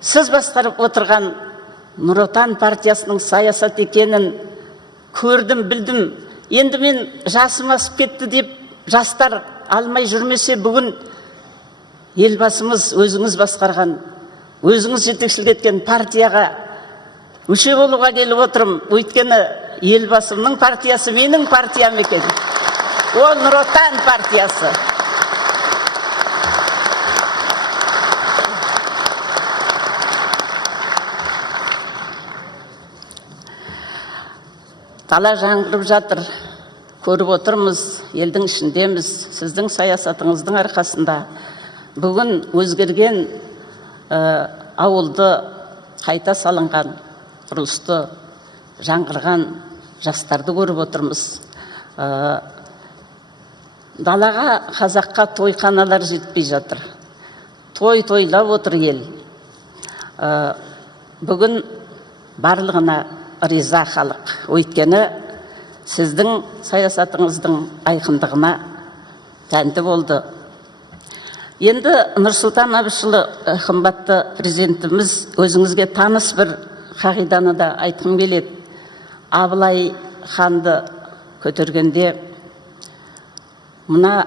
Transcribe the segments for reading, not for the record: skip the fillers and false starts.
сіз басқарып отырған Нұр Отан партиясының саясат екенін көрдім, білдім. Енді мен жасым асып кетті деп жастар алмай жүрмесе, бүгін елбасымыз өзіңіз басқарған, өзіңіз жетекшілік еткен партияға мүше болуға келіп отырмын. Өйткені елбасымның партиясы менің партиям екен. Ол Нұр Отан партиясы. Дала жаңғырып жатыр, көріп отырмыз, елдің ішіндеміз. Сіздің саясатыңыздың арқасында бүгін өзгерген ауылды қайта салынған, құрылысты жаңғырған жастарды көріп отырмыз. Далаға, қазаққа тойханалар жетпей жатыр. Тойлап отыр ел. Бүгін барлығына риза халық. Өйткені сіздің саясатыңыздың айқындығына тәнті болды. Енді Нұрсұлтан Әбішұлы, қымбатты президентіміз, өзіңізге таныс бір қағиданы да айтқым келеді. Абылай ханды көтергенде мына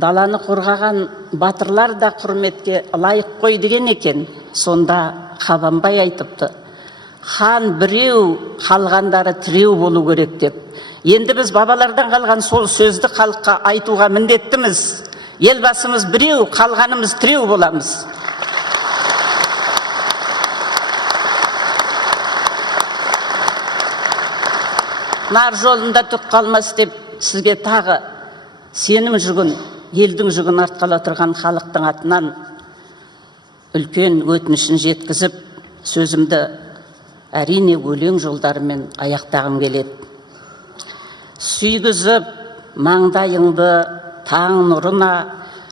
даланы қорғаған батырлар да құрметке лайық қой деген екен. Сонда Қабанбай айтыпты: хан біреу, қалғандары тіреу болу керек деп. Енді біз бабалардан қалған сол сөзді халыққа айтуға міндеттіміз. Елбасымыз біреу, қалғанымыз тіреу боламыз. Нар жолында түк қалмас деп сізге тағы сенім жүгін, елдің жүгін артқалы тұрған халықтың атынан үлкен өтінішін жеткізіп, сөзімді әрине өлең жолдарымен аяқтағым келеді. Сүйгізіп маңдайыңды таң нұрына,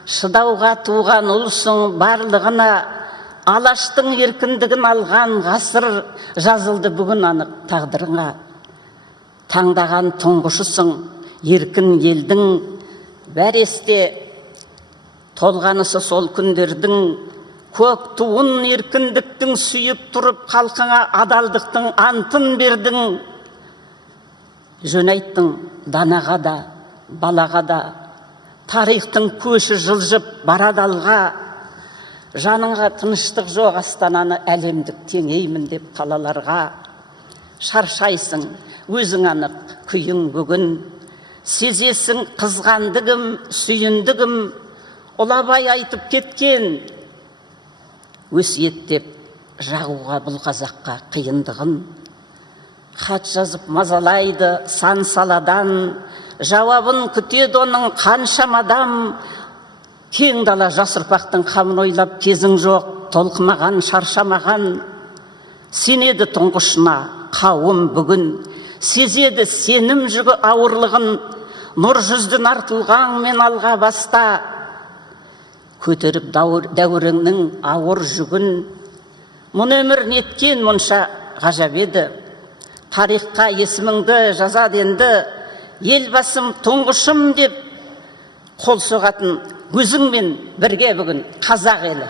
шыдауға туған ұлсың барлығына, алаштың еркіндігін алған ғасыр жазылды бүгін анық тағдырыңа. Таңдаған тұңғышысың еркін елдің, бәресте толғанысы сол күндердің. Көк туын еркіндіктің сүйіп тұрып, халқыңа адалдықтың антын бердің. Жөн айттың данаға да, балаға да, тарихтың көші жылжып барады алға. Жаныңға тыныштық жоқ, астананы әлемдік теңеймін деп қалаларға. Шаршайсың, өзің анық күйің бүгін. Сезесің қызғандығым, сүйіндігім. Ұлабай айтып кеткен, өсиеттеп жағуға бұл қазаққа қиындығын. Хат жазып мазалайды сан саладан, жауабын күтеді оның қаншама адам. Кең дала жас ұрпақтың қамын ойлап кезің жоқ, толқымаған, шаршамаған. Сенеді тұңғышына қауым бүгін, сезеді сенім жүгі ауырлығын. Нұр жүзді артылғанмен алға баста, көтеріп дәуіріңнің ауыр жүгін. Мұны өмір неткен мұнша ғажап еді, тарихқа есіміңді жазады енді. Елбасым тұңғышым деп қол соғатын өзіңмен бірге бүгін қазақ елі.